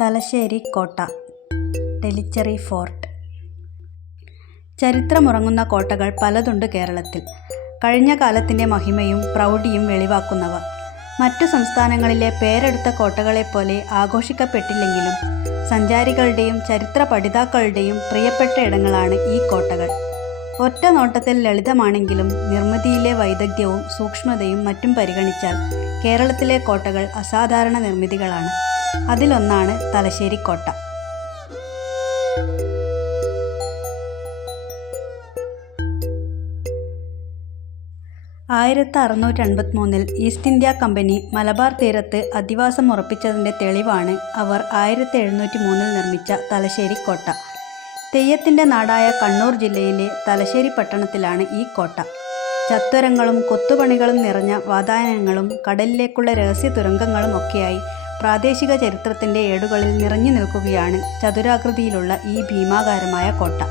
തലശ്ശേരി കോട്ട ടെലിച്ചെറി ഫോർട്ട്. ചരിത്രമുറങ്ങുന്ന കോട്ടകൾ പലതുണ്ട് കേരളത്തിൽ. കഴിഞ്ഞ കാലത്തിന്റെ മഹിമയും പ്രൗഢിയും വെളിവാക്കുന്നവ. മറ്റു സംസ്ഥാനങ്ങളിലെ പേരെടുത്ത കോട്ടകളെപ്പോലെ ആഘോഷിക്കപ്പെട്ടില്ലെങ്കിലും സഞ്ചാരികളുടെയും ചരിത്ര പഠിതാക്കളുടെയും പ്രിയപ്പെട്ട ഇടങ്ങളാണ് ഈ കോട്ടകൾ. ഒറ്റ നോട്ടത്തിൽ ലളിതമാണെങ്കിലും നിർമ്മിതിയിലെ വൈദഗ്ധ്യവും സൂക്ഷ്മതയും മറ്റും പരിഗണിച്ചാൽ കേരളത്തിലെ കോട്ടകൾ അസാധാരണ നിർമ്മിതികളാണ്. അതിലൊന്നാണ് തലശ്ശേരി കോട്ട. ആയിരത്തി അറുന്നൂറ്റി അൻപത്തി മൂന്നിൽ ഈസ്റ്റ് ഇന്ത്യ കമ്പനി മലബാർ തീരത്ത് അധിവാസം ഉറപ്പിച്ചതിന്റെ തെളിവാണ് അവർ ആയിരത്തി എഴുന്നൂറ്റി മൂന്നിൽ നിർമ്മിച്ച തലശ്ശേരി കോട്ട. തെയ്യത്തിന്റെ നാടായ കണ്ണൂർ ജില്ലയിലെ തലശ്ശേരി പട്ടണത്തിലാണ് ഈ കോട്ട. ചത്വരങ്ങളും കൊത്തുപണികളും നിറഞ്ഞ വാതായനങ്ങളും കടലിലേക്കുള്ള രഹസ്യ തുരങ്കങ്ങളും ഒക്കെയായി പ്രാദേശിക ചരിത്രത്തിന്റെ ഏടുകളിൽ നിറഞ്ഞു നിൽക്കുകയാണ് ചതുരാകൃതിയിലുള്ള ഈ ഭീമാകാരമായ കോട്ട.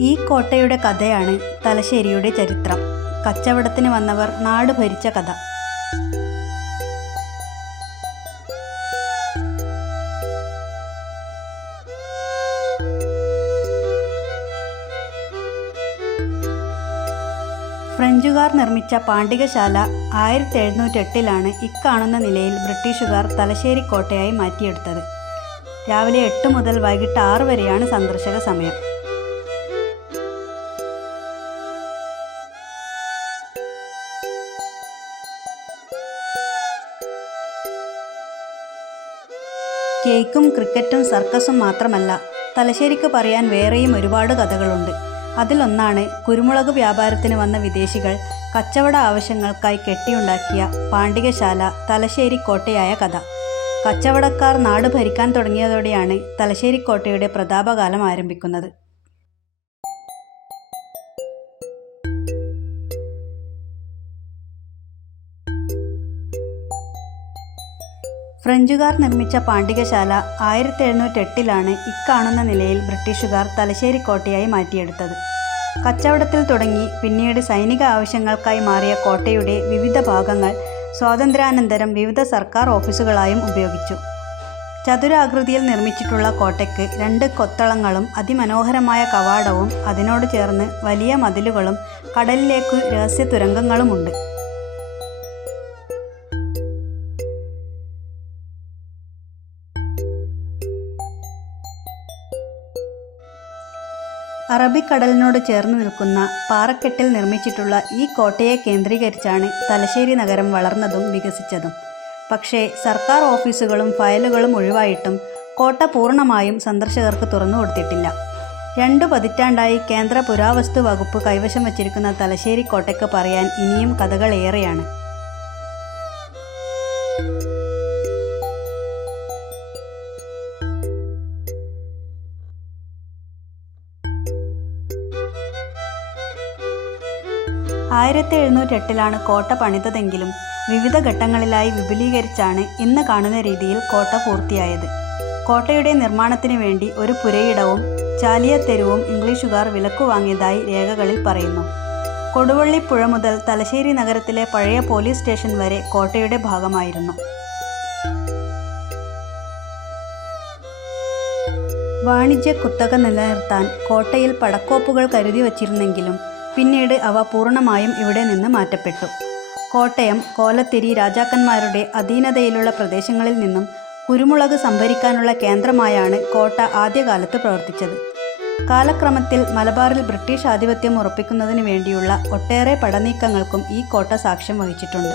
ഈ കോട്ടയുടെ കഥയാണ് തലശ്ശേരിയുടെ ചരിത്രം. കച്ചവടത്തിന് വന്നവർ നാട് ഭരിച്ച കഥ. ഫ്രഞ്ചുകാർ നിർമ്മിച്ച പാണ്ഡികശാല ആയിരത്തി എഴുന്നൂറ്റി എട്ടിലാണ് ഇക്കാണുന്ന നിലയിൽ ബ്രിട്ടീഷുകാർ തലശ്ശേരി കോട്ടയായി മാറ്റിയെടുത്തത്. രാവിലെ എട്ട് മുതൽ വൈകിട്ട് ആറ് വരെയാണ് സന്ദർശക സമയം. കേക്കും ക്രിക്കറ്റും സർക്കസും മാത്രമല്ല തലശ്ശേരിക്ക് പറയാൻ വേറെയും ഒരുപാട് കഥകളുണ്ട്. അതിലൊന്നാണ് കുരുമുളക് വ്യാപാരത്തിന് വന്ന വിദേശികൾ കച്ചവട ആവശ്യങ്ങൾക്കായി കെട്ടിയുണ്ടാക്കിയ പാണ്ഡികശാല തലശ്ശേരി കോട്ടയായ കഥ. കച്ചവടക്കാർ നാട് ഭരിക്കാൻ തുടങ്ങിയതോടെയാണ് തലശ്ശേരി കോട്ടയുടെ പ്രതാപകാലം ആരംഭിക്കുന്നത്. ഫ്രഞ്ചുകാർ നിർമ്മിച്ച പാണ്ഡികശാല ആയിരത്തി എഴുന്നൂറ്റി എട്ടിലാണ് ഇക്കാണുന്ന നിലയിൽ ബ്രിട്ടീഷുകാർ തലശ്ശേരി കോട്ടയായി മാറ്റിയെടുത്തത്. കച്ചവടത്തിൽ തുടങ്ങി പിന്നീട് സൈനിക ആവശ്യങ്ങൾക്കായി മാറിയ കോട്ടയുടെ വിവിധ ഭാഗങ്ങൾ സ്വാതന്ത്ര്യാനന്തരം വിവിധ സർക്കാർ ഓഫീസുകളായും ഉപയോഗിച്ചു. ചതുരാകൃതിയിൽ നിർമ്മിച്ചിട്ടുള്ള കോട്ടയ്ക്ക് രണ്ട് കൊത്തളങ്ങളും അതിമനോഹരമായ കവാടവും അതിനോട് ചേർന്ന് വലിയ മതിലുകളും കടലിലേക്ക് രഹസ്യ തുരങ്കങ്ങളുമുണ്ട് അറബിക്കടലിനോട് ചേർന്ന് നിൽക്കുന്ന പാറക്കെട്ടിൽ നിർമ്മിച്ചിട്ടുള്ള ഈ കോട്ടയെ കേന്ദ്രീകരിച്ചാണ് തലശ്ശേരി നഗരം വളർന്നതും വികസിച്ചതും. പക്ഷേ സർക്കാർ ഓഫീസുകളും ഫയലുകളും ഒഴിവായിട്ടും കോട്ട പൂർണമായും സന്ദർശകർക്ക് തുറന്നു കൊടുത്തിട്ടില്ല. രണ്ടു പതിറ്റാണ്ടായി കേന്ദ്ര പുരാവസ്തു വകുപ്പ് കൈവശം വച്ചിരിക്കുന്ന തലശ്ശേരി കോട്ടയ്ക്ക് പറയാൻ ഇനിയും കഥകൾ ഏറെയാണ്. ആയിരത്തി എഴുന്നൂറ്റി എട്ടിലാണ് കോട്ട പണിതതെങ്കിലും വിവിധ ഘട്ടങ്ങളിലായി വിപുലീകരിച്ചാണ് ഇന്ന് കാണുന്ന രീതിയിൽ കോട്ട പൂർത്തിയായത്. കോട്ടയുടെ നിർമ്മാണത്തിന് വേണ്ടി ഒരു പുരയിടവും ചാലിയ തെരുവും ഇംഗ്ലീഷുകാർ വിലക്കു വാങ്ങിയതായി രേഖകളിൽ പറയുന്നു. കൊടുവള്ളി പുഴ മുതൽ തലശ്ശേരി നഗരത്തിലെ പഴയ പോലീസ് സ്റ്റേഷൻ വരെ കോട്ടയുടെ ഭാഗമായിരുന്നു. വാണിജ്യ കുത്തക നിലനിർത്താൻ കോട്ടയിൽ പടക്കോപ്പുകൾ കരുതി വച്ചിരുന്നെങ്കിലും പിന്നീട് അവ പൂർണമായും ഇവിടെ നിന്ന് മാറ്റപ്പെട്ടു. കോട്ടയം കോലത്തിരി രാജാക്കന്മാരുടെ അധീനതയിലുള്ള പ്രദേശങ്ങളിൽ നിന്നും കുരുമുളക് സംഭരിക്കാനുള്ള കേന്ദ്രമായാണ് കോട്ട ആദ്യകാലത്ത് പ്രവർത്തിച്ചത്. കാലക്രമത്തിൽ മലബാറിൽ ബ്രിട്ടീഷ് ആധിപത്യം ഉറപ്പിക്കുന്നതിന് വേണ്ടിയുള്ള ഒട്ടേറെ പടനീക്കങ്ങൾക്കും ഈ കോട്ട സാക്ഷ്യം വഹിച്ചിട്ടുണ്ട്.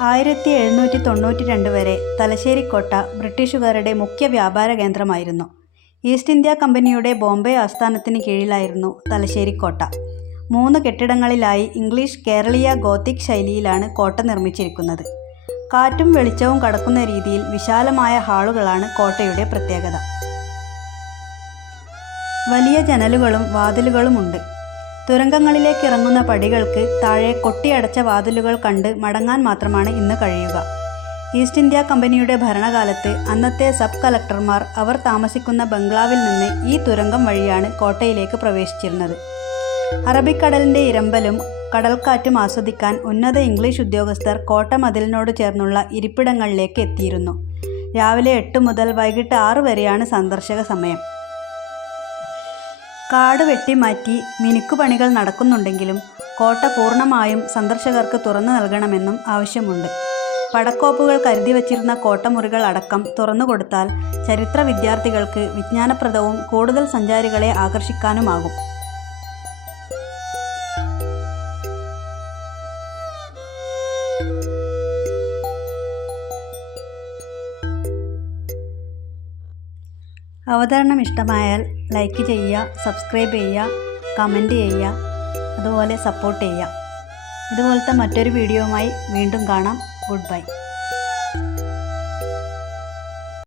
ആയിരത്തി എഴുന്നൂറ്റി തൊണ്ണൂറ്റി രണ്ട് വരെ തലശ്ശേരി കോട്ട ബ്രിട്ടീഷുകാരുടെ മുഖ്യ വ്യാപാര കേന്ദ്രമായിരുന്നു. ഈസ്റ്റ് ഇന്ത്യ കമ്പനിയുടെ ബോംബെ ആസ്ഥാനത്തിന് കീഴിലായിരുന്നു തലശ്ശേരി കോട്ട. മൂന്ന് കെട്ടിടങ്ങളിലായി ഇംഗ്ലീഷ് കേരളീയ ഗോത്തിക് ശൈലിയിലാണ് കോട്ട നിർമ്മിച്ചിരിക്കുന്നത്. കാറ്റും വെളിച്ചവും കടക്കുന്ന രീതിയിൽ വിശാലമായ ഹാളുകളാണ് കോട്ടയുടെ പ്രത്യേകത. വലിയ ജനലുകളും വാതിലുകളുമുണ്ട്. തുരങ്കങ്ങളിലേക്ക് ഇറങ്ങുന്ന പടികൾക്ക് താഴെ കൊട്ടിയടച്ച വാതിലുകൾ കണ്ട് മടങ്ങാൻ മാത്രമാണ് ഇന്ന് കഴിയുക. ഈസ്റ്റ് ഇന്ത്യ കമ്പനിയുടെ ഭരണകാലത്ത് അന്നത്തെ സബ് കളക്ടർമാർ അവർ താമസിക്കുന്ന ബംഗ്ലാവിൽ നിന്ന് ഈ തുരങ്കം വഴിയാണ് കോട്ടയിലേക്ക് പ്രവേശിച്ചിരുന്നത്. അറബിക്കടലിന്റെ ഇരമ്പലും കടൽക്കാറ്റും ആസ്വദിക്കാൻ ഉന്നത ഇംഗ്ലീഷ് ഉദ്യോഗസ്ഥർ കോട്ട മതിലിനോട് ചേർന്നുള്ള ഇരിപ്പിടങ്ങളിലേക്ക് എത്തിയിരുന്നു. രാവിലെ എട്ട് മുതൽ വൈകിട്ട് ആറ് വരെയാണ് സന്ദർശക സമയം. കാട് വെട്ടിമാറ്റി മിനുക്കുപണികൾ നടക്കുന്നുണ്ടെങ്കിലും കോട്ട പൂർണമായും സന്ദർശകർക്ക് തുറന്നു നൽകണമെന്നും ആവശ്യമുണ്ട്. പടക്കോപ്പുകൾ കരുതി വച്ചിരുന്ന കോട്ടമുറികൾ അടക്കം തുറന്നുകൊടുത്താൽ ചരിത്ര വിദ്യാർത്ഥികൾക്ക് വിജ്ഞാനപ്രദവും കൂടുതൽ സഞ്ചാരികളെ ആകർഷിക്കാനുമാകും. അവതരണം ഇഷ്ടമായാൽ ലൈക്ക് ചെയ്യുക സബ്സ്ക്രൈബ് ചെയ്യുക കമന്റ് ചെയ്യുക അതുപോലെ സപ്പോർട്ട് ചെയ്യുക. ഇതുപോലത്തെ മറ്റൊരു വീഡിയോയുമായി വീണ്ടും കാണാം. Good bye